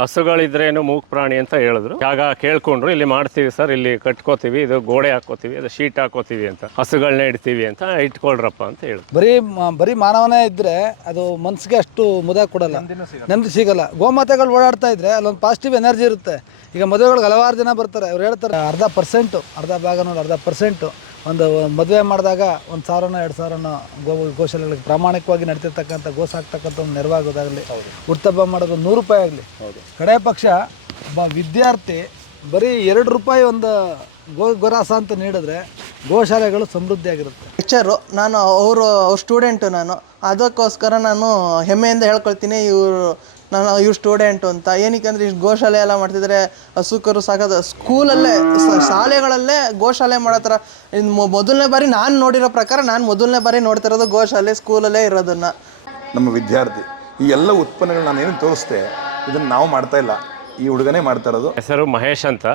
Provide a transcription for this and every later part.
ಹಸುಗಳಿದ್ರೇನು MOOC ಪ್ರಾಣಿ ಅಂತ ಹೇಳಿದ್ರು. ಜಾಗ ಕೇಳ್ಕೊಂಡ್ರು, ಇಲ್ಲಿ ಮಾಡ್ತೀವಿ ಸರ್, ಇಲ್ಲಿ ಕಟ್ಕೋತೀವಿ, ಇದು ಗೋಡೆ ಹಾಕೋತೀವಿ, ಅದು ಶೀಟ್ ಹಾಕೋತೀವಿ ಅಂತ, ಹಸುಗಳನ್ನ ಇಡ್ತೀವಿ ಅಂತ, ಇಟ್ಕೊಳ್ರಪ್ಪ ಅಂತ ಹೇಳಿದ್ರು. ಬರೀ ಮಾನವನೇ ಇದ್ರೆ ಅದು ಮನ್ಸಿಗೆ ಅಷ್ಟು ಮುದ ಕೊಡಲ್ಲ, ನೆಮ್ಮದಿ ಸಿಗಲ್ಲ. ಗೋಮಾತೆಗಳು ಓಡಾಡ್ತಾ ಇದ್ರೆ ಅಲ್ಲೊಂದು ಪಾಸಿಟಿವ್ ಎನರ್ಜಿ ಇರುತ್ತೆ. ಈಗ ಮದುವೆಗಳಿಗೆ ಹಲವಾರು ಜನ ಬರ್ತಾರೆ, ಅವ್ರು ಹೇಳ್ತಾರೆ ಅರ್ಧ ಭಾಗ ನೋಡಿ 10% ಒಂದು ಮದುವೆ ಮಾಡಿದಾಗ 1,000 2,000 ಗೋಶಾಲೆಗಳಿಗೆ ಪ್ರಾಮಾಣಿಕವಾಗಿ ನಡೀತಿರ್ತಕ್ಕಂಥ ಸಾಕ್ತಕ್ಕಂಥ ಒಂದು ನೆರವಾಗೋದಾಗಲಿ, ಹುಟ್ಟುಹಬ್ಬ ಮಾಡೋದು 100 ರೂಪಾಯಿ ಆಗಲಿ, ಕಡೆ ಪಕ್ಷ ಒಬ್ಬ ವಿದ್ಯಾರ್ಥಿ ಬರೀ 2 ರೂಪಾಯಿ ಒಂದು ಗೊರಾಸ ಅಂತ ನೀಡಿದ್ರೆ ಗೋಶಾಲೆಗಳು ಸಮೃದ್ಧಿಯಾಗಿರುತ್ತೆ. ಲೆಕ್ಚರು ನಾನು ಅವ್ರ ಸ್ಟೂಡೆಂಟು, ನಾನು ಅದಕ್ಕೋಸ್ಕರ ನಾನು ಹೆಮ್ಮೆಯಿಂದ ಹೇಳ್ಕೊಳ್ತೀನಿ ಇವ್ರು ಸ್ಟೂಡೆಂಟು ಅಂತ. ಏನಕ್ಕೆ ಅಂದರೆ ಇಷ್ಟು ಗೋಶಾಲೆ ಎಲ್ಲ ಮಾಡ್ತಿದ್ದಾರೆ, ಹಸುಕರು ಸಾಕೋದು ಸ್ಕೂಲಲ್ಲೇ ಶಾಲೆಗಳಲ್ಲೇ ಗೋಶಾಲೆ ಮಾಡೋ ಥರ ಮೊದಲನೇ ಬಾರಿ ನಾನು ನೋಡಿರೋ ಪ್ರಕಾರ ಮೊದಲನೇ ಬಾರಿ ನೋಡ್ತಿರೋದು ಗೋಶಾಲೆ ಸ್ಕೂಲಲ್ಲೇ ಇರೋದನ್ನು. ನಮ್ಮ ವಿದ್ಯಾರ್ಥಿ ಈ ಎಲ್ಲ ಉತ್ಪನ್ನಗಳು ನಾನು ಏನು ತೋರಿಸ್ದೆ ಇದನ್ನು ನಾವು ಮಾಡ್ತಾ ಇಲ್ಲ, ಈ ಹುಡುಗನೇ ಮಾಡ್ತಾ ಇರೋದು. ಹೆಸರು ಮಹೇಶ್ ಅಂತ.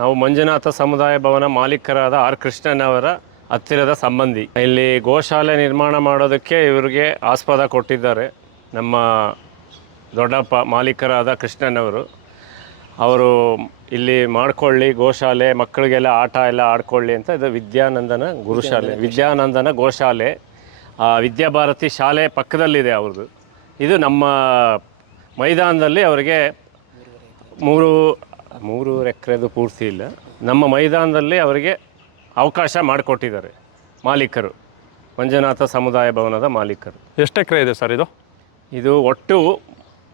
ನಾವು ಮಂಜುನಾಥ ಸಮುದಾಯ ಭವನ ಮಾಲೀಕರಾದ ಆರ್ ಕೃಷ್ಣನವರ ಹತ್ತಿರದ ಸಂಬಂಧಿ. ಇಲ್ಲಿ ಗೋಶಾಲೆ ನಿರ್ಮಾಣ ಮಾಡೋದಕ್ಕೆ ಇವರಿಗೆ ಆಸ್ಪದ ಕೊಟ್ಟಿದ್ದಾರೆ ನಮ್ಮ ದೊಡ್ಡಪ್ಪ ಮಾಲೀಕರಾದ ಕೃಷ್ಣನವರು. ಅವರು ಇಲ್ಲಿ ಮಾಡ್ಕೊಳ್ಳಿ ಗೋಶಾಲೆ, ಮಕ್ಕಳಿಗೆಲ್ಲ ಆಟ ಎಲ್ಲ ಆಡ್ಕೊಳ್ಳಿ ಅಂತ. ಇದು ವಿದ್ಯಾನಂದನ ಗೋಶಾಲೆ, ವಿದ್ಯಾಭಾರತಿ ಶಾಲೆ ಪಕ್ಕದಲ್ಲಿದೆ ಅವ್ರದ್ದು. ಇದು ನಮ್ಮ ಮೈದಾನದಲ್ಲಿ ಅವರಿಗೆ 3 ಎಕರೆದು ಪೂರ್ತಿ ಇಲ್ಲ, ನಮ್ಮ ಮೈದಾನದಲ್ಲಿ ಅವರಿಗೆ ಅವಕಾಶ ಮಾಡಿಕೊಟ್ಟಿದ್ದಾರೆ ಮಾಲೀಕರು, ಮಂಜುನಾಥ ಸಮುದಾಯ ಭವನದ ಮಾಲೀಕರು. ಎಷ್ಟು ಎಕರೆ ಇದೆ ಸರ್ ಇದು? ಇದು ಒಟ್ಟು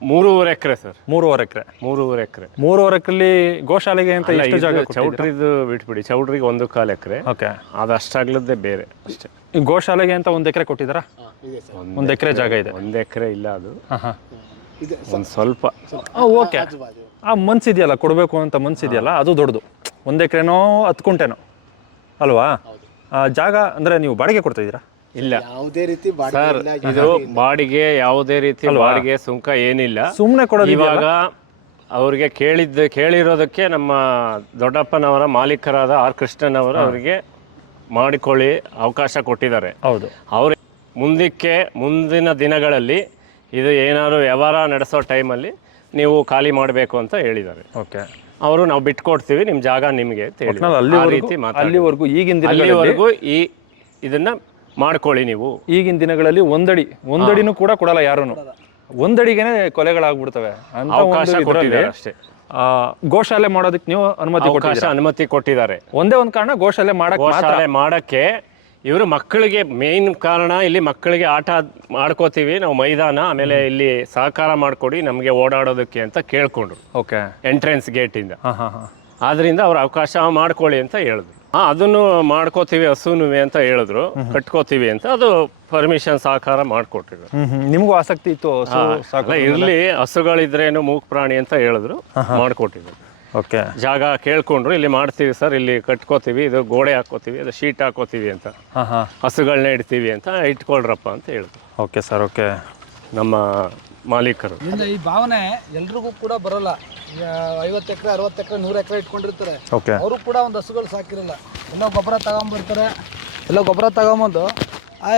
3.5 ಎಕರೆ ಸರ್. 3.5 ಎಕರೆ. 3.5 ಎಕರೆ. 3.5 ಎಕರೆಲಿ ಗೋಶಾಲೆಗೆ ಅಂತ ಎಷ್ಟು ಜಾಗ? ಚೌಟ್ರಿದು ಬಿಟ್ಬಿಡಿ, ಚೌಟ್ರಿಗೆ 1.25 ಎಕರೆ. ಓಕೆ, ಅದು ಅಷ್ಟಾಗ್ಲದ್ದೇ ಬೇರೆ ಅಷ್ಟೇ. ಈ ಗೋಶಾಲೆಗೆ ಅಂತ 1 ಎಕರೆ ಕೊಟ್ಟಿದ್ದಾರಾ? 1 ಎಕರೆ ಜಾಗ ಇದೆ. 1 ಎಕರೆ ಇಲ್ಲ, ಅದು ಒಂದು ಸ್ವಲ್ಪ. ಓಕೆ, ಆ ಮನ್ಸಿದೆಯಲ್ಲ, ಕೊಡಬೇಕು ಅಂತ ಮನ್ಸಿದೆಯಲ್ಲ, ಅದು ದೊಡ್ಡದು. 1 ಎಕರೆನೋ 10 ಗುಂಟೆನೋ ಅಲ್ವಾ? ಜಾಗ ಅಂದರೆ ನೀವು ಬಾಡಿಗೆ ಕೊಡ್ತಾ ಇದ್ದೀರಾ? ಇಲ್ಲ, ಯಾವುದೇ ರೀತಿ ಸರ್, ಇದು ಬಾಡಿಗೆ, ಯಾವುದೇ ರೀತಿ ಬಾಡಿಗೆ ಸುಂಕ ಏನಿಲ್ಲ, ಸುಮ್ಮನೆ ಕೊಡೋದು. ಇವಾಗ ಅವ್ರಿಗೆ ಕೇಳಿರೋದಕ್ಕೆ ನಮ್ಮ ದೊಡ್ಡಪ್ಪನವರ ಮಾಲೀಕರಾದ ಆರ್ ಕೃಷ್ಣನವರು ಅವರಿಗೆ ಮಾಡಿಕೊಳ್ಳಿ ಅವಕಾಶ ಕೊಟ್ಟಿದ್ದಾರೆ. ಹೌದು, ಅವ್ರ ಮುಂದಿನ ದಿನಗಳಲ್ಲಿ ಇದು ಏನಾದ್ರು ವ್ಯವಹಾರ ನಡೆಸೋ ಟೈಮಲ್ಲಿ ನೀವು ಖಾಲಿ ಮಾಡಬೇಕು ಅಂತ ಹೇಳಿದ್ದಾರೆ. ಓಕೆ, ಅವರು ನಾವು ಬಿಟ್ಕೊಡ್ತೀವಿ, ನಿಮ್ಮ ಜಾಗ ನಿಮಗೆ ಅಂತ ಹೇಳಿ ಅಲ್ಲಿವರೆಗೂ ಅಲ್ಲಿವರೆಗೂ ಇದನ್ನ ಮಾಡ್ಕೊಳ್ಳಿ ನೀವು. ಈಗಿನ ದಿನಗಳಲ್ಲಿ ಒಂದಡಿನೂ ಕೂಡ ಕೊಡಲ್ಲ ಯಾರೂ. 1 ಅಡಿಗೆನೆ ಕೊಲೆಗಳಾಗ್ಬಿಡ್ತವೆ ಅಂತ ಅವಕಾಶ ಕೊಟ್ಟಿದ್ದಾರೆ ಅಷ್ಟೇ. ಗೋಶಾಲೆ ಮಾಡೋದಕ್ಕೆ ನೀವು ಅನುಮತಿ ಕೊಟ್ಟಿದ್ದಾರೆ. ಒಂದೇ ಒಂದು ಕಾರಣ, ಗೋಶಾಲೆ ಮಾಡಕ್ಕೆ ಇವರು ಮಕ್ಕಳಿಗೆ ಮೇನ್ ಕಾರಣ. ಇಲ್ಲಿ ಮಕ್ಕಳಿಗೆ ಆಟ ಆಡ್ಕೋತೀವಿ ನಾವು, ಮೈದಾನ, ಆಮೇಲೆ ಇಲ್ಲಿ ಸಹಕಾರ ಮಾಡಿಕೊಡಿ ನಮಗೆ ಓಡಾಡೋದಕ್ಕೆ ಅಂತ ಕೇಳ್ಕೊಂಡ್ರು. Okay, entrance ಗೇಟಿಂದ. ಆದ್ರಿಂದ ಅವ್ರು ಅವಕಾಶ ಮಾಡ್ಕೊಳ್ಳಿ ಅಂತ ಹೇಳಿದ್ರು. ಅದನ್ನು ಮಾಡ್ಕೋತೀವಿ, ಹಸುನುವೆ ಅಂತ ಹೇಳಿದ್ರು, ಕಟ್ಕೋತೀವಿ ಅಂತ. ಅದು ಪರ್ಮಿಷನ್ ಸಹಕಾರ ಮಾಡಿಕೊಟ್ಟಿದ್ರು. ನಿಮಗೂ ಆಸಕ್ತಿ ಇತ್ತು? ಇರ್ಲಿ, ಹಸುಗಳಿದ್ರೇನು ಮೂಕ್ ಪ್ರಾಣಿ ಅಂತ ಹೇಳಿದ್ರು, ಮಾಡಿಕೊಟ್ಟಿದ್ರು. ಓಕೆ, ಜಾಗ ಕೇಳ್ಕೊಂಡ್ರು, ಇಲ್ಲಿ ಮಾಡ್ತೀವಿ ಸರ್, ಇಲ್ಲಿ ಕಟ್ಕೋತೀವಿ, ಇದು ಗೋಡೆ ಹಾಕೋತೀವಿ, ಅದು ಶೀಟ್ ಹಾಕೋತೀವಿ ಅಂತ, ಹಸುಗಳನ್ನ ಇಡ್ತೀವಿ ಅಂತ, ಇಟ್ಕೊಳ್ರಪ್ಪ ಅಂತ ಹೇಳಿದ್ರು. Okay sir. ಓಕೆ, ನಮ್ಮ ಮಾಲೀಕರು. ಈ ಭಾವನೆ ಎಲ್ರಿಗೂ ಕೂಡ ಬರೋಲ್ಲ. 50 ಎಕರೆ 60 ಎಕರೆ 100 ಎಕರೆ ಇಟ್ಕೊಂಡಿರ್ತಾರೆ. ಅವರು ಕೂಡ ಒಂದು ಹಸುಗಳು ಸಾಕಿರಲ್ಲ. ಎಲ್ಲ ಗೊಬ್ಬರ ತಗೊಂಬಂದು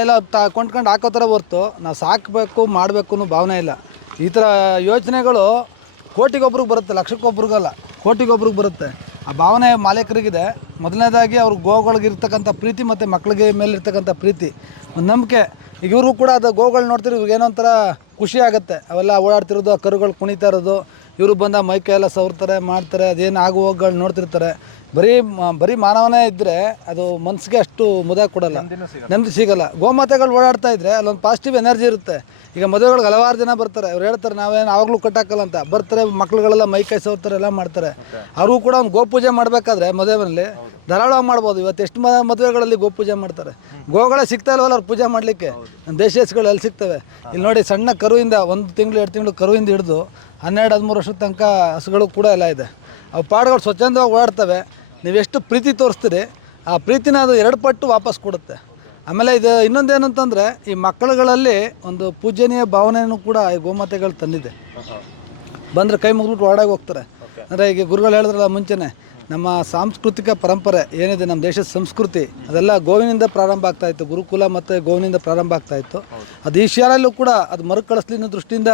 ಎಲ್ಲ ಕೊಂಡ್ಕೊಂಡು ಹಾಕೋ ಥರ ಹೊರ್ತು ನಾವು ಸಾಕಬೇಕು ಮಾಡಬೇಕು ಅನ್ನೋ ಭಾವನೆ ಇಲ್ಲ. ಈ ಥರ ಯೋಚನೆಗಳು ಕೋಟಿಗೊಬ್ರಿಗೆ ಬರುತ್ತೆ, ಲಕ್ಷಕ್ಕೊಬ್ರಿಗಲ್ಲ, ಕೋಟಿಗೊಬ್ರಿಗೆ ಬರುತ್ತೆ. ಆ ಭಾವನೆ ಮಾಲೀಕರಿಗಿದೆ. ಮೊದಲನೇದಾಗಿ ಅವ್ರ ಗೋಗಳಿಗಿರ್ತಕ್ಕಂಥ ಪ್ರೀತಿ ಮತ್ತು ಮಕ್ಕಳಿಗೆ ಮೇಲಿರ್ತಕ್ಕಂಥ ಪ್ರೀತಿ, ಒಂದು ನಂಬಿಕೆ. ಈಗ ಇವರು ಕೂಡ ಅದು ಗೋಗಳು ನೋಡ್ತಿರೋ ಏನೋ ಒಂಥರ ಖುಷಿ ಆಗುತ್ತೆ. ಅವೆಲ್ಲ ಓಡಾಡ್ತಿರೋದು, ಆ ಕರುಗಳು ಕುಣಿತಾ ಇರೋದು, ಇವರು ಬಂದ ಮೈಕೈ ಎಲ್ಲ ಸವರ್ತಾರೆ, ಮಾಡ್ತಾರೆ, ಅದೇನು ಆಗು ಹೋಗುಗಳು ನೋಡ್ತಿರ್ತಾರೆ. ಬರೀ ಮಾನವನೇ ಇದ್ದರೆ ಅದು ಮನಸ್ಸಿಗೆ ಅಷ್ಟು ಮುದ ಕೊಡಲ್ಲ, ನೆಮ್ಮದಿ ಸಿಗಲ್ಲ. ಗೋಮಾತೆಗಳು ಓಡಾಡ್ತಾ ಇದ್ರೆ ಅಲ್ಲೊಂದು ಪಾಸಿಟಿವ್ ಎನರ್ಜಿ ಇರುತ್ತೆ. ಈಗ ಮದುವೆಗಳಿಗೆ ಹಲವಾರು ಜನ ಬರ್ತಾರೆ, ಅವ್ರು ಹೇಳ್ತಾರೆ ನಾವೇನು ಆವಾಗಲೂ ಕಟ್ಟಾಕಲ್ಲ ಅಂತ. ಬರ್ತಾರೆ, ಮಕ್ಳುಗಳೆಲ್ಲ ಮೈಕೈ ಸವರ್ತಾರೆ, ಎಲ್ಲ ಮಾಡ್ತಾರೆ. ಅವ್ರಿಗೂ ಕೂಡ ಒಂದು ಗೋಪೂಜೆ ಮಾಡಬೇಕಾದ್ರೆ ಮದುವೆಯಲ್ಲಿ ಧಾರಾಳವಾಗಿ ಮಾಡ್ಬೋದು. ಇವತ್ತು ಎಷ್ಟು ಮದುವೆಗಳಲ್ಲಿ ಗೋಪೂಜೆ ಮಾಡ್ತಾರೆ. ಗೋಗಳೇ ಸಿಗ್ತಾ ಇಲ್ವಲ್ಲ ಅವ್ರು ಪೂಜೆ ಮಾಡಲಿಕ್ಕೆ. ದೇಶಿ ಹಸುಗಳು ಎಲ್ಲಿ ಸಿಗ್ತವೆ? ಇಲ್ಲಿ ನೋಡಿ, ಸಣ್ಣ ಕರುವಿಂದ 1 ತಿಂಗಳು 2 ತಿಂಗಳು ಕರುವಿಂದ ಹಿಡಿದು 12-13 ವರ್ಷದ ತನಕ ಹಸುಗಳು ಕೂಡ ಎಲ್ಲ ಇದೆ. ಅವು ಪಾಡುಗಳು ಸ್ವಚ್ಛಂದವಾಗಿ ಓಡಾಡ್ತವೆ. ನೀವೆಷ್ಟು ಪ್ರೀತಿ ತೋರಿಸ್ತೀರಿ, ಆ ಪ್ರೀತಿನ ಅದು 2 ಪಟ್ಟು ವಾಪಸ್ ಕೊಡುತ್ತೆ. ಆಮೇಲೆ ಇದು ಇನ್ನೊಂದೇನಂತಂದರೆ, ಈ ಮಕ್ಕಳುಗಳಲ್ಲಿ ಒಂದು ಪೂಜನೀಯ ಭಾವನೆಯೂ ಕೂಡ ಈ ಗೋಮಾತೆಗಳು ತಂದಿದೆ. ಬಂದರೆ ಕೈ ಮುಗಿದ್ಬಿಟ್ಟು ಹೊರಡಾಗಿ ಹೋಗ್ತಾರೆ. ಅಂದರೆ ಈಗ ಗುರುಗಳು ಹೇಳಿದ್ರಲ್ಲ ಮುಂಚೆನೇ, ನಮ್ಮ ಸಾಂಸ್ಕೃತಿಕ ಪರಂಪರೆ ಏನಿದೆ, ನಮ್ಮ ದೇಶದ ಸಂಸ್ಕೃತಿ, ಅದೆಲ್ಲ ಗೋವಿನಿಂದ ಪ್ರಾರಂಭ ಆಗ್ತಾಯಿತ್ತು. ಗುರುಕುಲ ಮತ್ತು ಗೋವಿನಿಂದ ಪ್ರಾರಂಭ ಆಗ್ತಾಯಿತ್ತು. ಅದು ಈ ಶಾಲೆಯಲ್ಲೂ ಕೂಡ ಅದು ಮರುಕಳಿಸ್ಲಿ ಅನ್ನೋ ದೃಷ್ಟಿಯಿಂದ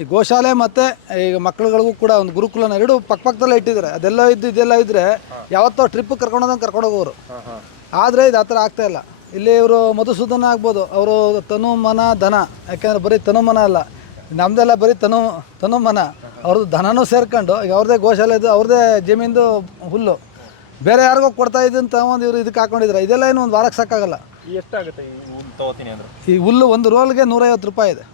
ಈ ಗೋಶಾಲೆ ಮತ್ತು ಈಗ ಮಕ್ಕಳುಗಳಿಗೂ ಕೂಡ ಒಂದು ಗುರುಕುಲನ ಎರಡು ಪಕ್ಕದಲ್ಲೇ ಇಟ್ಟಿದ್ದಾರೆ. ಅದೆಲ್ಲ ಇದೆಲ್ಲ ಇದ್ದರೆ ಯಾವತ್ತೋ ಟ್ರಿಪ್ ಕರ್ಕೊಂಡು ಹೋಗೋರು. ಆದರೆ ಇದು ಆ ಥರ ಆಗ್ತಾಯಿಲ್ಲ. ಇಲ್ಲಿ ಇವರು ಮಧುಸೂದನ ಆಗ್ಬೋದು, ಅವರು ತನು ಮನ ಧನ, ಯಾಕೆಂದರೆ ಬರೀ ತನು ಮನ ಅಲ್ಲ, ನಮ್ಮದೆಲ್ಲ ಬರೀ ತನು ಮನ, ಅವ್ರದ್ದು ಧನನೂ ಸೇರ್ಕೊಂಡು ಈಗ ಅವ್ರದ್ದೇ ಗೋಶಾಲೆ ಇದು, ಅವ್ರದ್ದೇ ಜಮೀನ್ದು ಹುಲ್ಲು ಬೇರೆ ಯಾರಿಗೋ ಕೊಡ್ತಾ ಇದ್ದಂತ ಒಂದು ಇವರು ಇದಕ್ಕೆ ಹಾಕೊಂಡಿದ್ರೆ ಇದೆಲ್ಲ ಏನು ಒಂದು ವಾರಕ್ಕೆ ಸಾಕಾಗಲ್ಲ. ಎಷ್ಟಾಗುತ್ತೆ ತಗೋತೀನಿ ಅಂದ್ರೆ? ಈ ಹುಲ್ಲು ಒಂದು ರೋಲ್ಗೆ 150 ರೂಪಾಯಿ ಇದೆ.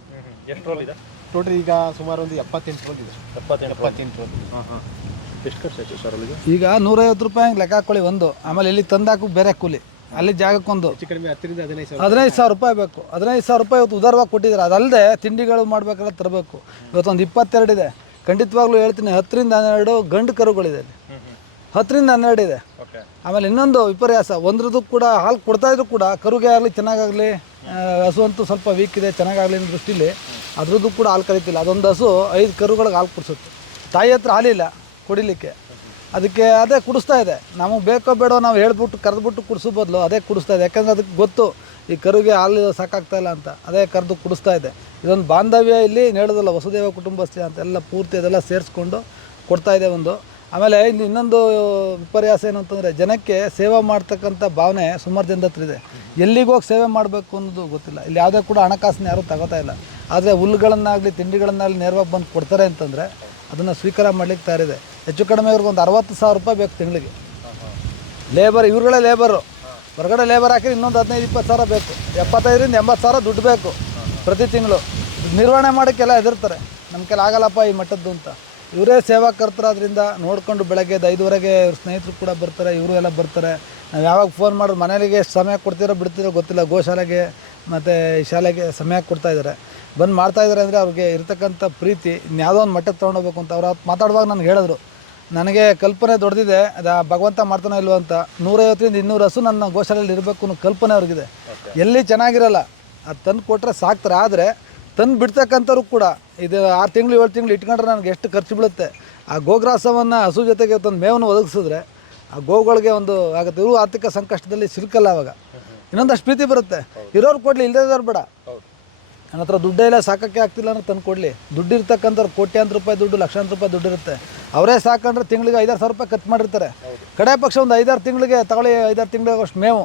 ಎಷ್ಟು ರೋಲ್ ಇದೆ ಟೋಟಲ್? ಈಗ ಸುಮಾರು ಒಂದು 78 ರೋಲ್ ಇದೆ. 78 ರೋಲ್. ಎಷ್ಟು ಖರ್ಚಾಯ್ತು ಸರ್ ಅಲ್ಲಿಗೆ? ಈಗ 150 ರೂಪಾಯಿ ಲೆಕ್ಕ ಹಾಕೊಳ್ಳಿ ಒಂದು, ಆಮೇಲೆ ಇಲ್ಲಿ ತಂದಾಕು ಬೇರೆ ಕೂಲಿ, ಅಲ್ಲಿ ಜಾಗಕ್ಕೊಂದು ಹೆಚ್ಚು ಕಡಿಮೆ 10 ರಿಂದ 15 ಸಾವಿರ ರೂಪಾಯಿ ಬೇಕು. 15 ಸಾವಿರ ರೂಪಾಯಿ ಇವತ್ತು ಉದಾರವಾಗಿ ಕೊಟ್ಟಿದ್ದಾರೆ. ಅದಲ್ಲದೆ ತಿಂಡಿಗಳು ಮಾಡಬೇಕಲ್ಲ ತರಬೇಕು. ಇವತ್ತೊಂದು 22 ಇದೆ. ಖಂಡಿತವಾಗ್ಲೂ ಹೇಳ್ತೀನಿ, 10 ರಿಂದ 12 ಗಂಡು ಕರುಗಳಿದೆ ಇಲ್ಲಿ. 10 ರಿಂದ 12 ಇದೆ. ಆಮೇಲೆ ಇನ್ನೊಂದು ವಿಪರ್ಯಾಸ, ಒಂದ್ರದ್ದು ಕೂಡ ಹಾಲು ಕೊಡ್ತಾಯಿದ್ರು ಕೂಡ ಕರುಗೆ ಆಗಲಿ ಚೆನ್ನಾಗಾಗಲಿ, ಹಸು ಅಂತೂ ಸ್ವಲ್ಪ ವೀಕ್ ಇದೆ ಚೆನ್ನಾಗಾಗಲಿ ಅನ್ನೋ ದೃಷ್ಟಿಲಿ ಅದ್ರದ್ದು ಕೂಡ ಹಾಲು ಕರಿತಿಲ್ಲ. ಅದೊಂದು ಹಸು 5 ಕರುಗಳಿಗೆ ಹಾಲು ಕುಡಿಸುತ್ತೆ. ತಾಯಿ ಹತ್ರ ಹಾಲಿಲ್ಲ ಕುಡಿಲಿಕ್ಕೆ, ಅದಕ್ಕೆ ಅದೇ ಕುಡಿಸ್ತಾ ಇದೆ. ನಮಗೆ ಬೇಕೋ ಬೇಡೋ ನಾವು ಹೇಳ್ಬಿಟ್ಟು ಕರೆದ್ಬಿಟ್ಟು ಕುಡಿಸೋ ಬದಲು ಅದೇ ಕುಡಿಸ್ತಾ ಇದೆ. ಯಾಕಂದರೆ ಅದಕ್ಕೆ ಗೊತ್ತು ಈ ಕರುಗೆ ಹಾಲು ಸಾಕಾಗ್ತಾ ಇಲ್ಲ ಅಂತ, ಅದೇ ಕರೆದು ಕುಡಿಸ್ತಾ ಇದೆ. ಇದೊಂದು ಬಾಂಧವ್ಯ ಇಲ್ಲಿ ಹೇಳೋದಲ್ಲ, ವಸುದೇವ ಕುಟುಂಬಸ್ಥೆ ಅಂತ ಎಲ್ಲ ಪೂರ್ತಿ ಅದೆಲ್ಲ ಸೇರಿಸ್ಕೊಂಡು ಕೊಡ್ತಾ ಇದೆ ಒಂದು. ಆಮೇಲೆ ಇಲ್ಲಿ ಇನ್ನೊಂದು ವಿಪರ್ಯಾಸ ಏನು ಅಂತಂದರೆ, ಜನಕ್ಕೆ ಸೇವೆ ಮಾಡ್ತಕ್ಕಂಥ ಭಾವನೆ ಸುಮಾರು ಜನದ ಹತ್ರ ಇದೆ. ಎಲ್ಲಿಗೆ ಹೋಗಿ ಸೇವೆ ಮಾಡಬೇಕು ಅನ್ನೋದು ಗೊತ್ತಿಲ್ಲ. ಇಲ್ಲಿ ಯಾವುದೇ ಕೂಡ ಹಣಕಾಸನ್ನ ಯಾರೂ ತಗೋತಾ ಇಲ್ಲ. ಆದರೆ ಹುಲ್ಲುಗಳನ್ನಾಗಲಿ ತಿಂಡಿಗಳನ್ನಾಗಲಿ ನೇರವಾಗಿ ಬಂದು ಕೊಡ್ತಾರೆ ಅಂತಂದರೆ ಅದನ್ನು ಸ್ವೀಕಾರ ಮಾಡ್ಲಿಕ್ಕೆ ತಯಾರಿದೆ. ಹೆಚ್ಚು ಕಡಿಮೆ ಇವ್ರಿಗೆ ಒಂದು 60,000 ರೂಪಾಯಿ ಬೇಕು ತಿಂಗಳಿಗೆ. ಲೇಬರ್ ಇವ್ರುಗಳೇ ಲೇಬರು, ಹೊರಗಡೆ ಲೇಬರ್ ಹಾಕಿ ಇನ್ನೊಂದು 15-20 ಸಾವಿರ ಬೇಕು. 75 ರಿಂದ 80 ಸಾವಿರ ದುಡ್ಡು ಬೇಕು ಪ್ರತಿ ತಿಂಗಳು. ನಿರ್ವಹಣೆ ಮಾಡೋಕ್ಕೆಲ್ಲ ಹೆದರ್ತಾರೆ, ನಮ್ಮ ಕೈಲಿ ಆಗಲ್ಲಪ್ಪ ಈ ಮಟ್ಟದ್ದು ಅಂತ. ಇವರೇ ಸೇವಾಕರ್ತರಾದ್ರಿಂದ ನೋಡಿಕೊಂಡು ಬೆಳಗ್ಗೆ 5:30ಗೆ ಇವ್ರ ಸ್ನೇಹಿತರು ಕೂಡ ಬರ್ತಾರೆ, ಇವರು ಎಲ್ಲ ಬರ್ತಾರೆ. ನಾವು ಯಾವಾಗ ಫೋನ್ ಮಾಡಿದ್ರು ಮನೆಗೆ ಎಷ್ಟು ಸಮಯ ಕೊಡ್ತೀರೋ ಬಿಡ್ತೀರೋ ಗೊತ್ತಿಲ್ಲ, ಗೋಶಾಲೆಗೆ ಮತ್ತು ಈ ಶಾಲೆಗೆ ಸಮಯ ಕೊಡ್ತಾಯಿದ್ದಾರೆ, ಬಂದು ಮಾಡ್ತಾಯಿದ್ದಾರೆ. ಅಂದರೆ ಅವ್ರಿಗೆ ಇರ್ತಕ್ಕಂಥ ಪ್ರೀತಿ ಇನ್ಯಾವುದೋ ಒಂದು ಮಟ್ಟಕ್ಕೆ ತೊಗೊಂಡೋಗ್ಬೇಕು ಅಂತ. ಅವ್ರು ಮಾತಾಡುವಾಗ ನನಗೆ ಹೇಳಿದ್ರು, ನನಗೆ ಕಲ್ಪನೆ ದೊಡ್ಡದಿದೆ, ಅದು ಭಗವಂತ ಮಾಡ್ತಾನೋ ಇಲ್ವೋ ಅಂತ. 150 ರಿಂದ 200 ಹಸು ನನ್ನ ಗೋಶಾಲೆಯಲ್ಲಿ ಇರಬೇಕು ಅನ್ನೋ ಕಲ್ಪನೆ ಅವ್ರಿಗಿದೆ. ಎಲ್ಲಿ ಚೆನ್ನಾಗಿರಲ್ಲ ಅದು ತಂದು ಕೊಟ್ಟರೆ ಸಾಕ್ತಾರೆ. ಆದರೆ ತಂದು ಬಿಡ್ತಕ್ಕಂಥವ್ರು ಕೂಡ ಇದು 6 ತಿಂಗಳು 7 ತಿಂಗಳು ಇಟ್ಕೊಂಡ್ರೆ ನನಗೆ ಎಷ್ಟು ಖರ್ಚು ಬೀಳುತ್ತೆ. ಆ ಗೋಗ್ರಾಸವನ್ನು ಹಸು ಜೊತೆಗೆ ತಂದು ಮೇವನ್ನು ಒದಗಿಸಿದ್ರೆ ಆ ಗೋವುಗಳಿಗೆ ಒಂದು ಆಗುತ್ತೆ. ಇವರು ಆರ್ಥಿಕ ಸಂಕಷ್ಟದಲ್ಲಿ ಸಿಲುಕಲ್ಲ. ಅವಾಗ ಇನ್ನೊಂದಷ್ಟು ಪ್ರೀತಿ ಬರುತ್ತೆ. ಇರೋರು ಕೊಡಲಿ, ಇಲ್ಲದವ್ರು ಬೇಡ. ನನ್ನ ಹತ್ರ ದುಡ್ಡೇ ಇಲ್ಲ ಸಾಕಕ್ಕೆ ಆಗ್ತಿಲ್ಲ ಅಂದ್ರೆ ತಂದು ಕೊಡಲಿ. ದುಡ್ಡು ಇರ್ತಕ್ಕಂಥವ್ರು ಕೋಟ್ಯಾಂತರ ರೂಪಾಯಿ ದುಡ್ಡು, ಲಕ್ಷಾಂತರ ರೂಪಾಯಿ ದುಡ್ಡು ಇರುತ್ತೆ. ಅವರೇ ಸಾಕೊಂಡ್ರೆ ತಿಂಗಳಿಗೆ 5-6 ಸಾವಿರ ರೂಪಾಯಿ ಖರ್ಚು ಮಾಡಿರ್ತಾರೆ. ಕಡೆ ಪಕ್ಷ ಒಂದು 5-6 ತಿಂಗಳಿಗೆ ತಗೊಳ್ಳಿ, 5-6 ತಿಂಗಳಿಗೆ ಅಷ್ಟು ಮೇವು.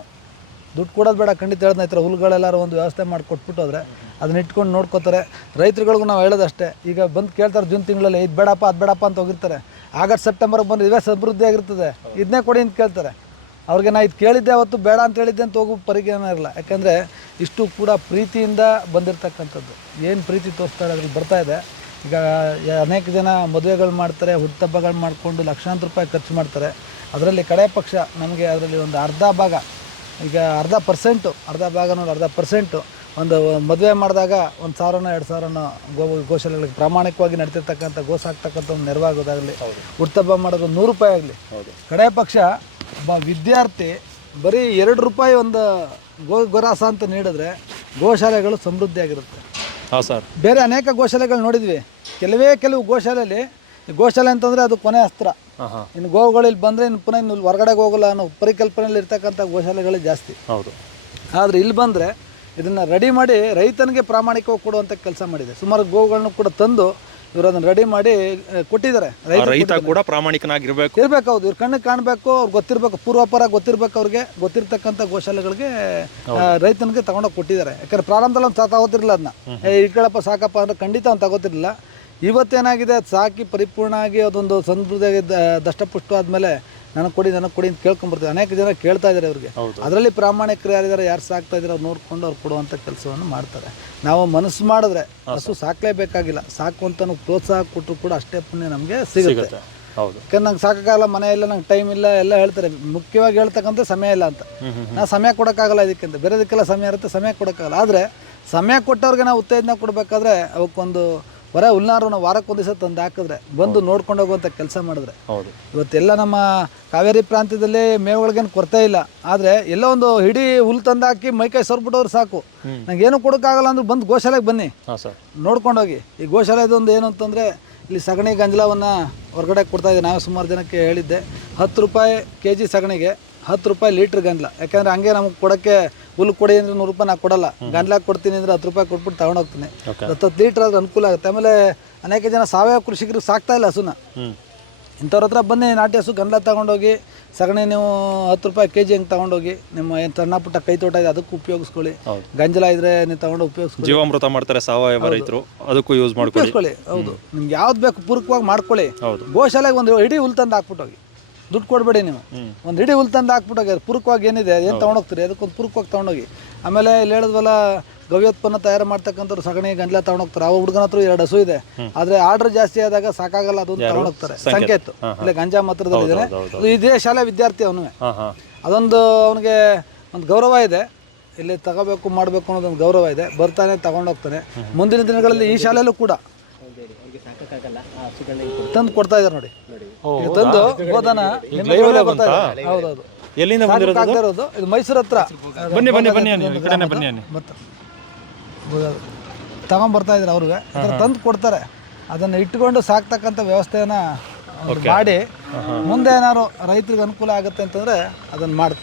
ದುಡ್ಡು ಕೊಡೋದು ಬೇಡ. ಖಂಡಿತ ಹೇಳಿದ ಈ ಥರ ಹುಲ್ಗಳೆಲ್ಲರೂ ಒಂದು ವ್ಯವಸ್ಥೆ ಮಾಡಿ ಕೊಟ್ಬಿಟ್ಟು ಹೋದರೆ ಅದನ್ನ ಇಟ್ಕೊಂಡು ನೋಡ್ಕೋತಾರೆ. ರೈತರುಗಳಿಗೂ ನಾವು ಹೇಳೋದಷ್ಟೇ, ಈಗ ಬಂದು ಕೇಳ್ತಾರೆ ಜೂನ್ ತಿಂಗಳಲ್ಲಿ ಇದು ಬೇಡಪ್ಪ ಅದು ಬೇಡಪ್ಪ ಅಂತ ಹೋಗಿರ್ತಾರೆ. ಆಗಸ್ಟ್ ಸೆಪ್ಟೆಂಬರ್ಗೆ ಬಂದು ಇವೇ ಸಮೃದ್ಧಿ ಆಗಿರ್ತದೆ, ಇದನ್ನೇ ಕೊಡಿ ಅಂತ ಕೇಳ್ತಾರೆ. ಅವ್ರಿಗೆ ನಾ ಇದು ಕೇಳಿದ್ದೆ ಅವತ್ತು ಬೇಡ ಅಂತ ಹೇಳಿದ್ದೆ ಅಂತ ಹೋಗೋ ಪರಿಜ್ಞಾನ ಇರಲ್ಲ. ಯಾಕಂದರೆ ಇಷ್ಟು ಕೂಡ ಪ್ರೀತಿಯಿಂದ ಬಂದಿರತಕ್ಕಂಥದ್ದು. ಏನು ಪ್ರೀತಿ ತೋರಿಸ್ತಾರೆ ಅದ್ರಲ್ಲಿ ಬರ್ತಾ ಇದೆ. ಈಗ ಅನೇಕ ಜನ ಮದುವೆಗಳು ಮಾಡ್ತಾರೆ, ಹುಟ್ಟುಹಬ್ಬಗಳು ಮಾಡಿಕೊಂಡು ಲಕ್ಷಾಂತರ ರೂಪಾಯಿ ಖರ್ಚು ಮಾಡ್ತಾರೆ. ಅದರಲ್ಲಿ ಕಡೆ ಪಕ್ಷ ನಮಗೆ ಅದರಲ್ಲಿ ಒಂದು ಅರ್ಧ ಭಾಗ, ಈಗ 10% ಅರ್ಧ ಭಾಗ ನೋಡಿ 10% ಒಂದು ಮದುವೆ ಮಾಡಿದಾಗ 1,000ನೋ 2,000ನೋ ಗೋಶಾಲೆಗಳಿಗೆ ಪ್ರಾಮಾಣಿಕವಾಗಿ ನಡೀತಿರ್ತಕ್ಕಂಥ ಸಾಕ್ತಕ್ಕಂಥ ಒಂದು ನೆರವಾಗೋದಾಗಲಿ, ಹುಟ್ಟುಹಬ್ಬ ಮಾಡೋದು 100 ರೂಪಾಯಿ ಆಗಲಿ. ಕಡೆ ಪಕ್ಷ ಒಬ್ಬ ವಿದ್ಯಾರ್ಥಿ ಬರೀ 2 ರೂಪಾಯಿ ಒಂದು ಗೊರಾಸ ಅಂತ ನೀಡಿದ್ರೆ ಗೋಶಾಲೆಗಳು ಸಮೃದ್ಧಿಯಾಗಿರುತ್ತೆ. ಹಾಂ ಸರ್. ಬೇರೆ ಅನೇಕ ಗೋಶಾಲೆಗಳು ನೋಡಿದ್ವಿ. ಕೆಲವು ಗೋಶಾಲೆಯಲ್ಲಿ, ಗೋಶಾಲೆ ಅಂತಂದರೆ ಅದು ಕೊನೆ ಅಸ್ತ್ರ. ಇನ್ನು ಗೋವುಗಳಲ್ಲಿ ಬಂದರೆ ಇನ್ನು ಪುನಃ ಇನ್ನು ಹೊರಗಡೆಗೆ ಹೋಗಲ್ಲ ಅನ್ನೋ ಪರಿಕಲ್ಪನೆಯಲ್ಲಿ ಇರ್ತಕ್ಕಂಥ ಗೋಶಾಲೆಗಳು ಜಾಸ್ತಿ. ಹೌದು. ಆದರೆ ಇಲ್ಲಿ ಬಂದರೆ ಇದನ್ನು ರೆಡಿ ಮಾಡಿ ರೈತನಿಗೆ ಪ್ರಾಮಾಣಿಕವಾಗಿ ಕೊಡುವಂಥ ಕೆಲಸ ಮಾಡಿದೆ. ಸುಮಾರು ಗೋವುಗಳನ್ನು ಕೂಡ ತಂದು ಇವರು ಅದನ್ನು ರೆಡಿ ಮಾಡಿ ಕೊಟ್ಟಿದ್ದಾರೆ. ರೈತ ಕೂಡ ಪ್ರಾಮಾಣಿಕನಾಗಿರ್ಬೇಕು, ಇರಬೇಕು. ಹೌದು, ಇವ್ರ ಕಣ್ಣಿಗೆ ಕಾಣಬೇಕು, ಅವ್ರಿಗೆ ಗೊತ್ತಿರಬೇಕು, ಪೂರ್ವಾಪರ ಗೊತ್ತಿರಬೇಕು. ಅವ್ರಿಗೆ ಗೊತ್ತಿರ್ತಕ್ಕಂಥ ಗೋಶಾಲೆಗಳಿಗೆ ರೈತನಿಗೆ ತಗೊಂಡೋಗಿ ಕೊಟ್ಟಿದ್ದಾರೆ. ಯಾಕಂದರೆ ಪ್ರಾರಂಭದಲ್ಲಿ ಒಂದು ತಗೋತಿರಲಿಲ್ಲ, ಅದನ್ನ ಇಟ್ಕೊಳ್ಳಪ್ಪ ಸಾಕಪ್ಪ ಅಂದರೆ ಖಂಡಿತ ಅವ್ನು ತಗೋತಿರಲಿಲ್ಲ. ಇವತ್ತೇನಾಗಿದೆ, ಅದು ಸಾಕಿ ಪರಿಪೂರ್ಣ ಆಗಿ ಅದೊಂದು ಸಮೃದ್ಧಿಯಾಗಿ ದಷ್ಟಪುಷ್ಟ ಆದಮೇಲೆ ನನಗೆ ಕೊಡಿ ಅಂತ ಕೇಳ್ಕೊಂಬರ್ತೀವಿ. ಅನೇಕ ಜನ ಕೇಳ್ತಾ ಇದ್ದಾರೆ ಅವ್ರಿಗೆ. ಅದರಲ್ಲಿ ಪ್ರಾಮಾಣಿಕರು ಯಾರಿದ್ದಾರೆ, ಯಾರು ಸಾಕ್ತಾ ಇದ್ದಾರೆ ಅವ್ರು ನೋಡ್ಕೊಂಡು ಅವ್ರು ಕೊಡುವಂಥ ಕೆಲಸವನ್ನು ಮಾಡ್ತಾರೆ. ನಾವು ಮನಸ್ಸು ಮಾಡಿದ್ರೆ ಹಸು ಸಾಕಲೇಬೇಕಾಗಿಲ್ಲ, ಸಾಕುವಂತನೂ ಪ್ರೋತ್ಸಾಹ ಕೊಟ್ಟರು ಕೂಡ ಅಷ್ಟೇ ಪುಣ್ಯ ನಮಗೆ ಸಿಗುತ್ತೆ. ಹೌದು. ಯಾಕಂದ್ರೆ ನಂಗೆ ಸಾಕಾಗಲ್ಲ, ಮನೆಯಲ್ಲ ನಂಗೆ ಟೈಮ್ ಇಲ್ಲ ಎಲ್ಲ ಹೇಳ್ತಾರೆ. ಮುಖ್ಯವಾಗಿ ಹೇಳ್ತಕ್ಕಂಥ ಸಮಯ ಇಲ್ಲ ಅಂತ. ನಾವು ಸಮಯ ಕೊಡೋಕ್ಕಾಗಲ್ಲ, ಇದಕ್ಕಿಂತ ಬೇರೆದಕ್ಕೆಲ್ಲ ಸಮಯ ಇರುತ್ತೆ, ಸಮಯ ಕೊಡೋಕ್ಕಾಗಲ್ಲ. ಆದರೆ ಸಮಯ ಕೊಟ್ಟವ್ರಿಗೆ ನಾವು ಉತ್ತೇಜನ ಕೊಡಬೇಕಾದ್ರೆ ಅವಕ್ಕೊಂದು ಹೊರ ಹುಲ್ನಾರನ್ನ ವಾರಕ್ಕೊಂದು ದಿವಸ ತಂದು ಹಾಕಿದ್ರೆ ಬಂದು ನೋಡ್ಕೊಂಡು ಹೋಗುವಂಥ ಕೆಲಸ ಮಾಡಿದ್ರೆ. ಹೌದು. ಇವತ್ತೆಲ್ಲ ನಮ್ಮ ಕಾವೇರಿ ಪ್ರಾಂತ್ಯದಲ್ಲಿ ಮೇವುಗಳಿಗೇನು ಕೊರತೆ ಇಲ್ಲ. ಆದರೆ ಎಲ್ಲೋ ಒಂದು ಇಡೀ ಹುಲ್ಲು ತಂದು ಹಾಕಿ ಮೈಕೈ ಸೊರ್ಬಿಟ್ಟವ್ರು ಸಾಕು, ನಂಗೆ ಏನು ಕೊಡೋಕ್ಕಾಗಲ್ಲ ಅಂದ್ರೆ ಬಂದು ಗೋಶಾಲೆಗೆ ಬನ್ನಿ, ನೋಡ್ಕೊಂಡೋಗಿ. ಈ ಗೋಶಾಲೆದೊಂದು ಏನು ಅಂತಂದರೆ ಇಲ್ಲಿ ಸಗಣಿ ಗಂಜಲವನ್ನು ಹೊರಗಡೆ ಕೊಡ್ತಾಯಿದ್ದೆ. ನಾವೇ ಸುಮಾರು ಜನಕ್ಕೆ ಹೇಳಿದ್ದೆ, 10 ರೂಪಾಯಿ kg ಸಗಣಿಗೆ, 10 ರೂಪಾಯಿ ಲೀಟ್ರ್ ಗಂಜಲ. ಯಾಕಂದರೆ ಹಂಗೆ ನಮಗೆ ಕೊಡೋಕ್ಕೆ ಹುಲ್ಲು ಕೊಡಿ ಅಂದರೆ 100 ರೂಪಾಯಿ ನಾನು ಕೊಡಲ್ಲ, ಗಂಜಲ ಕೊಡ್ತೀನಿ ಅಂದರೆ 10 ರೂಪಾಯಿ ಕೊಟ್ಬಿಟ್ಟು ತೊಗೊಂಡೋಗ್ತೀನಿ. 10 ಲೀಟ್ರ್ ಆದ್ರೆ ಅನುಕೂಲ ಆಗುತ್ತೆ. ಆಮೇಲೆ ಅನೇಕ ಜನ ಸಾವಯವ ಕೃಷಿಕರಿಗೆ ಸಾಕ್ತಾ ಇಲ್ಲ ಹಸುನ. ಇಂಥವ್ರ ಹತ್ರ ಬನ್ನಿ, ನಾಟಿ ಹಸು ಗಂಧ ತೊಗೊಂಡೋಗಿ ಸಗಣಿ ನೀವು 10 ರೂಪಾಯಿ kg ಹಂಗೆ ತೊಗೊಂಡೋಗಿ ನಿಮ್ಮ ಏನು ಸಣ್ಣ ಪುಟ್ಟ ಕೈ ತೋಟ ಇದೆ ಅದಕ್ಕೂ ಉಪಯೋಗಿಸ್ಕೊಳ್ಳಿ. ಗಂಜಲ ಇದ್ರೆ ನೀವು ತೊಗೊಂಡು ಉಪಯೋಗಿಸ್ಕೊಳ್ಳಿ. ಜೀವಾಮೃತ ಮಾಡ್ತಾರೆ ಸಾವಯವ ರೈತರು, ಅದಕ್ಕೂ ಯೂಸ್ ಮಾಡ್ಕೊಳ್ಳಿ. ಹೌದು, ನಿಮ್ಗೆ ಯಾವ್ದು ಬೇಕು ಪೂರಕವಾಗಿ ಮಾಡ್ಕೊಳ್ಳಿ. ಗೋಶಾಲೆಗೆ ಒಂದು ಇಡೀ ಹುಲ್ ತಂದು ಹಾಕ್ಬಿಟ್ಟೋಗಿ, ದುಡ್ಡು ಕೊಡಬೇಡಿ ನೀವು. ಒಂದು ಇಡೀ ಹುಲ್ ತಂದು ಹಾಕ್ಬಿಟ್ಟೋಗಿ ಪೂರಕವಾಗಿ ಏನಿದೆ ಏನು ತೊಗೊಂಡೋಗ್ತೀರಿ ಅದಕ್ಕೊಂದು ಪೂರಕವಾಗಿ ತೊಗೊಂಡೋಗಿ. ಆಮೇಲೆ ಇಲ್ಲಿ ಹೇಳಿದ್ವಲ್ಲ ಗವ್ಯೋತ್ಪನ್ನ ತಯಾರು ಮಾಡ್ತಕ್ಕಂಥವ್ರು ಸಗಣಿ ಗಂಜಲ ತೊಗೊಂಡೋಗ್ತಾರೆ. ಅವ ಹುಡುಗನ ಹತ್ರ 2 ಹಸು ಇದೆ, ಆದರೆ ಆರ್ಡರ್ ಜಾಸ್ತಿ ಆದಾಗ ಸಾಕಾಗಲ್ಲ, ಅದೊಂದು ತೊಗೊಂಡೋಗ್ತಾರೆ. ಸಂಕೇತ್ ಇಲ್ಲ ಗಂಜಾ ಮಾತ್ರದಲ್ಲಿ ಇದ್ದಾನೆ, ಇದೇ ಶಾಲೆ ವಿದ್ಯಾರ್ಥಿ ಅವನು. ಅದೊಂದು ಅವನಿಗೆ ಒಂದು ಗೌರವ ಇದೆ, ಇಲ್ಲಿ ತಗೋಬೇಕು ಮಾಡಬೇಕು ಅನ್ನೋದೊಂದು ಗೌರವ ಇದೆ. ಬರ್ತಾನೆ ತಗೊಂಡೋಗ್ತಾನೆ. ಮುಂದಿನ ದಿನಗಳಲ್ಲಿ ಈ ಶಾಲೆಯಲ್ಲೂ ಕೂಡ ತಂದು ಕೊಡ್ತಾ ಇದ್ದಾರೆ ನೋಡಿ. ತಂದು ಗೋದಾನ ಹೌದೌದು. ಎಲ್ಲಿಂದ ಬಂದಿರೋದು? ಇದು ಮೈಸೂರು ಹತ್ರ. ಬನ್ನಿ ಮತ್ತೆ ತಗೊಂಡ್ಬರ್ತಾ ಇದ್ರು ಅವ್ರಿಗೆ, ತಂದು ಕೊಡ್ತಾರೆ. ಅದನ್ನು ಇಟ್ಕೊಂಡು ಸಾಕ್ತಕ್ಕಂಥ ವ್ಯವಸ್ಥೆನ ಮಾಡಿ ಮುಂದೆ ಏನಾದ್ರು ರೈತರಿಗೆ ಅನುಕೂಲ ಆಗುತ್ತೆ ಅಂತಂದರೆ ಅದನ್ನು ಮಾಡಿ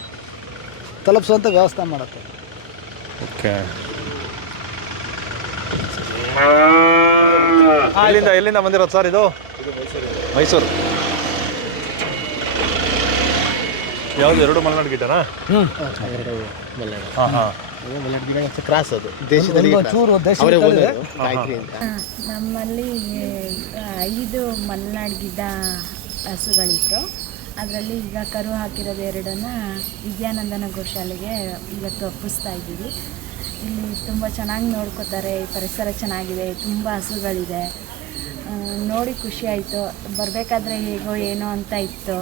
ತಲುಪಿಸುವಂಥ ವ್ಯವಸ್ಥೆ ಮಾಡುತ್ತೆ. ಓಕೆ. ಎಲ್ಲಿಂದ ಬಂದಿರೋದು ಸರ್ ಇದು? ಮೈಸೂರು. ಯಾವುದು 2 ಮಲೆನಾಡು ಗಿಡನಾ? ಕ್ರಾಸ್ ಅದು ದೇಶದಲ್ಲಿ ನಮ್ಮಲ್ಲಿ 5 ಮಲೆನಾಡು ಗಿಡ್ಡ ಹಸುಗಳಿತ್ತು. ಅದರಲ್ಲಿ ಈಗ ಕರು ಹಾಕಿರೋದು 2ನ್ನ ವಿದ್ಯಾನಂದನ ಗೋಶಾಲೆಗೆ ಇವತ್ತು ಒಪ್ಪಿಸ್ತಾ ಇದ್ದೀವಿ. ಇಲ್ಲಿ ತುಂಬ ಚೆನ್ನಾಗಿ ನೋಡ್ಕೋತಾರೆ, ಪರಿಸರ ಚೆನ್ನಾಗಿದೆ, ತುಂಬ ಹಸುಗಳಿದೆ. ನೋಡಿ ಖುಷಿ ಆಯಿತು. ಬರಬೇಕಾದ್ರೆ ಹೇಗೋ ಏನೋ ಅಂತ ಇತ್ತು.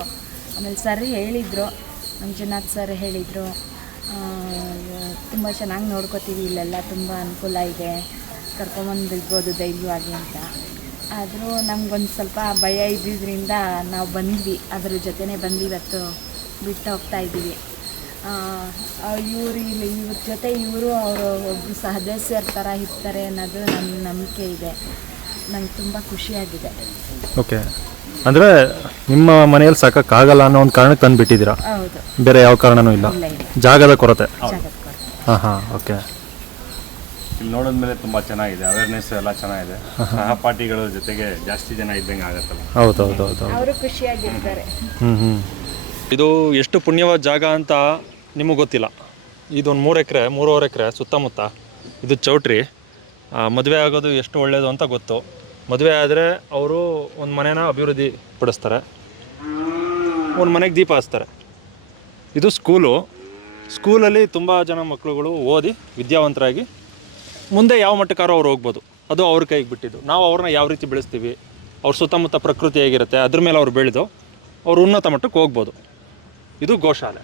ಆಮೇಲೆ ಸರ್ ಹೇಳಿದರು, ಮಂಜುನಾಥ್ ಸರ್ ಹೇಳಿದರು, ತುಂಬ ಚೆನ್ನಾಗಿ ನೋಡ್ಕೋತೀವಿ, ಇಲ್ಲೆಲ್ಲ ತುಂಬ ಅನುಕೂಲ ಇದೆ, ಕರ್ಕೊಂಬಂದಿರ್ಬೋದು ಧೈರ್ಯವಾಗಿ ಅಂತ. ಆದರೂ ನಮಗೊಂದು ಸ್ವಲ್ಪ ಭಯ ಇದ್ದಿದ್ದರಿಂದ ನಾವು ಬಂದ್ವಿ, ಅದ್ರ ಜೊತೆನೇ ಬಂದು ಇವತ್ತು ಬಿಟ್ಟು ಹೋಗ್ತಾ ಇದ್ದೀವಿ. ಇವ್ರ ಜೊತೆ ಇವರು ಅವರು ಒಬ್ಬರು ಸದಸ್ಯರ ಥರ ಇರ್ತಾರೆ ಅನ್ನೋದು ನನ್ನ ನಂಬಿಕೆ ಇದೆ. ನಂಗೆ ತುಂಬ ಖುಷಿಯಾಗಿದೆ. ಓಕೆ. ಅಂದರೆ ನಿಮ್ಮ ಮನೆಯಲ್ಲಿ ಸಾಕೋಕ್ಕಾಗಲ್ಲ ಅನ್ನೋ ಒಂದು ಕಾರಣಕ್ಕೆ ತಂದು ಬಿಟ್ಟಿದ್ದೀರಾ? ಹೌದು, ಬೇರೆ ಯಾವ ಕಾರಣನೂ ಇಲ್ಲ, ಜಾಗದ ಕೊರತೆ. ಹಾಂ. ಓಕೆ. ಇಲ್ಲಿ ನೋಡಿದ್ಮೇಲೆ ತುಂಬ ಚೆನ್ನಾಗಿದೆ, ಅವೇರ್ನೆಸ್ ಎಲ್ಲ ಚೆನ್ನಾಗಿದೆ. ಸಹಪಾಠಿಗಳ ಜೊತೆಗೆ ಜಾಸ್ತಿ ಜನ ಇದ್ದಂಗೆ ಆಗುತ್ತಲ್ಲ. ಹೌದು. ಅವರು ಖುಷಿಯಾಗಿರ್ತಾರೆ. ಇದು ಎಷ್ಟು ಪುಣ್ಯವಾದ ಜಾಗ ಅಂತ ನಿಮಗೆ ಗೊತ್ತಿಲ್ಲ. ಇದೊಂದು 3 ಎಕರೆ 3.5 ಎಕರೆ ಸುತ್ತಮುತ್ತ ಇದು ಚೌಟ್ರಿ. ಮದುವೆ ಆಗೋದು ಎಷ್ಟು ಒಳ್ಳೆಯದು ಅಂತ ಗೊತ್ತು. ಮದುವೆ ಆದರೆ ಅವರು ಒಂದು ಮನೇನ ಅಭಿವೃದ್ಧಿ ಪಡಿಸ್ತಾರೆ, ಒಂದು ಮನೆಗೆ ದೀಪ ಹಚ್ತಾರೆ. ಇದು ಸ್ಕೂಲಲ್ಲಿ ತುಂಬ ಜನ ಮಕ್ಕಳುಗಳು ಓದಿ ವಿದ್ಯಾವಂತರಾಗಿ ಮುಂದೆ ಯಾವ ಮಟ್ಟಕ್ಕಾರೋ ಅವ್ರು ಹೋಗ್ಬೋದು. ಅದು ಅವ್ರ ಕೈಗೆ ಬಿಟ್ಟಿದ್ದು. ನಾವು ಅವ್ರನ್ನ ಯಾವ ರೀತಿ ಬೆಳೆಸ್ತೀವಿ, ಅವ್ರ ಸುತ್ತಮುತ್ತ ಪ್ರಕೃತಿ ಹೇಗಿರುತ್ತೆ ಅದ್ರ ಮೇಲೆ ಅವ್ರು ಬೆಳೆದು ಅವ್ರು ಉನ್ನತ ಮಟ್ಟಕ್ಕೆ ಹೋಗ್ಬೋದು. ಇದು ಗೋಶಾಲೆ.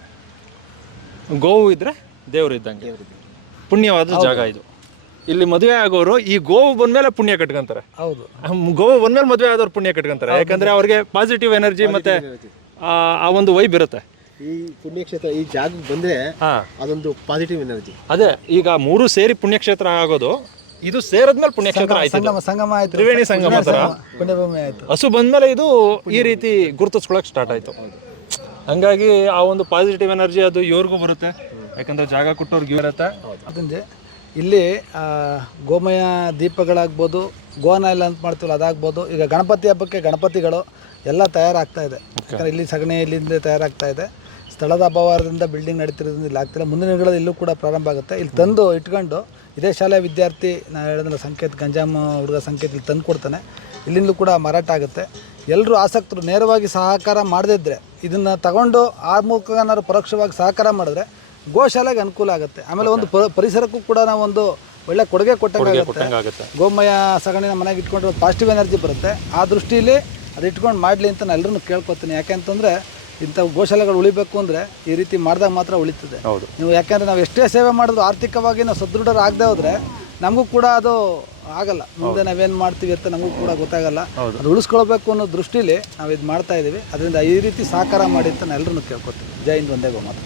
ಗೋವು ಇದ್ದರೆ ದೇವರು ಇದ್ದಂಗೆ, ಪುಣ್ಯವಾದ ಜಾಗ ಇದು. ಇಲ್ಲಿ ಮದುವೆ ಆಗೋರು ಈ ಗೋವು ಬಂದಮೇಲೆ ಪುಣ್ಯ ಕಟ್ಕೊಂತಾರೆ. ಹೌದು, ಗೋವು ಬಂದಮೇಲೆ ಮದುವೆ ಆದವ್ರು ಪುಣ್ಯ ಕಟ್ಕೊಂತಾರೆ. ಯಾಕಂದರೆ ಅವ್ರಿಗೆ ಪಾಸಿಟಿವ್ ಎನರ್ಜಿ ಮತ್ತು ಆ ಒಂದು ವೈಬ್ ಇರುತ್ತೆ. ಈ ಪುಣ್ಯಕ್ಷೇತ್ರ ಈ ಜಾಗಕ್ಕೆ ಬಂದರೆ ಅದೊಂದು ಪಾಸಿಟಿವ್ ಎನರ್ಜಿ. ಅದೇ ಈಗ 3 ಸೇರಿ ಪುಣ್ಯಕ್ಷೇತ್ರ ಆಗೋದು, ಇದು ಸೇರಿದ್ಮೇಲೆ ಪುಣ್ಯಕ್ಷೇತ್ರ ಆಯ್ತು, ಸಂಗಮ ಆಯ್ತು, ತ್ರಿವೇಣಿ ಸಂಗಮ ಥರ ಪುಣ್ಯಭೂಮಿ ಆಯ್ತು. ಹಸು ಬಂದಮೇಲೆ ಇದು ಈ ರೀತಿ ಗುರುತಿಸ್ಕೊಳಕ್ಕೆ ಸ್ಟಾರ್ಟ್ ಆಯಿತು. ಹಂಗಾಗಿ ಆ ಒಂದು ಪಾಸಿಟಿವ್ ಎನರ್ಜಿ ಅದು ಇವ್ರಿಗೂ ಬರುತ್ತೆ, ಯಾಕಂದರೆ ಜಾಗ ಕೊಟ್ಟವ್ರಿಗೆ ಇರುತ್ತೆ. ಅದೊಂದು ಇಲ್ಲಿ ಗೋಮಯ ದೀಪಗಳಾಗ್ಬೋದು, ಗೋನ ಇಲ್ಲ ಅಂತ ಮಾಡ್ತೀವಲ್ಲ ಅದಾಗ್ಬೋದು. ಈಗ ಗಣಪತಿ ಹಬ್ಬಕ್ಕೆ ಗಣಪತಿಗಳು ಎಲ್ಲ ತಯಾರಾಗ್ತಾ ಇದೆ. ಯಾಕಂದರೆ ಇಲ್ಲಿ ಸಗಣಿ ಇಲ್ಲಿಂದ ತಯಾರಾಗ್ತಾ ಇದೆ. ಸ್ಥಳದ ಅಭಾವದಿಂದ ಬಿಲ್ಡಿಂಗ್ ನಡೀತಿರೋದ್ರಿಂದ ಇಲ್ಲಿ ಆಗ್ತಿಲ್ಲ. ಮುಂದಿನ ದಿನಗಳಲ್ಲಿ ಇಲ್ಲೂ ಕೂಡ ಪ್ರಾರಂಭ ಆಗುತ್ತೆ. ಇಲ್ಲಿ ತಂದು ಇಟ್ಕೊಂಡು ಇದೇ ಶಾಲೆ ವಿದ್ಯಾರ್ಥಿ ನಾನು ಹೇಳಿದ್ರೆ ಸಂಕೇತ್ ಗಂಜಾಮ ಹುಡುಗ ಸಂಕೇತ್ ಇಲ್ಲಿ ತಂದು ಕೊಡ್ತಾನೆ. ಇಲ್ಲಿಂದಲೂ ಕೂಡ ಮಾರಾಟ ಆಗುತ್ತೆ. ಎಲ್ಲರೂ ಆಸಕ್ತರು ನೇರವಾಗಿ ಸಹಕಾರ ಮಾಡದಿದ್ದರೆ, ಇದನ್ನು ತಗೊಂಡು ಆ ಮೂಲಕ ಏನಾದ್ರು ಪರೋಕ್ಷವಾಗಿ ಸಹಕಾರ ಮಾಡಿದ್ರೆ ಗೋಶಾಲೆಗೆ ಅನುಕೂಲ ಆಗುತ್ತೆ. ಆಮೇಲೆ ಒಂದು ಪರಿಸರಕ್ಕೂ ಕೂಡ ನಾವು ಒಂದು ಒಳ್ಳೆ ಕೊಡುಗೆ ಕೊಟ್ಟಂಗಾಗುತ್ತೆ. ಗೋಮಯ ಸಗಣಿನ ಮನೆಗೆ ಇಟ್ಕೊಂಡ್ರೆ ಒಂದು ಪಾಸಿಟಿವ್ ಎನರ್ಜಿ ಬರುತ್ತೆ. ಆ ದೃಷ್ಟಿಯಲ್ಲಿ ಅದು ಇಟ್ಕೊಂಡು ಮಾಡಲಿ ಅಂತ ನಾನು ಎಲ್ಲರೂ ಕೇಳ್ಕೊತೀನಿ. ಯಾಕೆಂತಂದರೆ ಇಂಥ ಗೋಶಾಲೆಗಳು ಉಳಿಬೇಕು ಅಂದರೆ ಈ ರೀತಿ ಮಾಡಿದಾಗ ಮಾತ್ರ ಉಳಿತದೆ. ನೀವು ಯಾಕೆಂದರೆ ನಾವು ಎಷ್ಟೇ ಸೇವೆ ಮಾಡಿದ್ರು ಆರ್ಥಿಕವಾಗಿ ನಾವು ಸದೃಢರಾಗದೆ ಹೋದರೆ ನಮಗೂ ಕೂಡ ಅದು ಆಗಲ್ಲ. ಮುಂದೆ ನಾವೇನು ಮಾಡ್ತೀವಿ ಅಂತ ನಮಗೂ ಕೂಡ ಗೊತ್ತಾಗಲ್ಲ. ಅದು ಉಳಿಸ್ಕೊಳ್ಬೇಕು ಅನ್ನೋ ದೃಷ್ಟಿಲಿ ನಾವು ಇದು ಮಾಡ್ತಾ ಇದ್ದೀವಿ. ಅದರಿಂದ ಈ ರೀತಿ ಸಹಕಾರ ಮಾಡಿ ಅಂತ ನಾನು ಎಲ್ಲರೂ ಕೇಳ್ಕೊತೀನಿ. ಜೈ ಹಿಂದ್, ವಂದೇ ಗೋಮಾತಾ.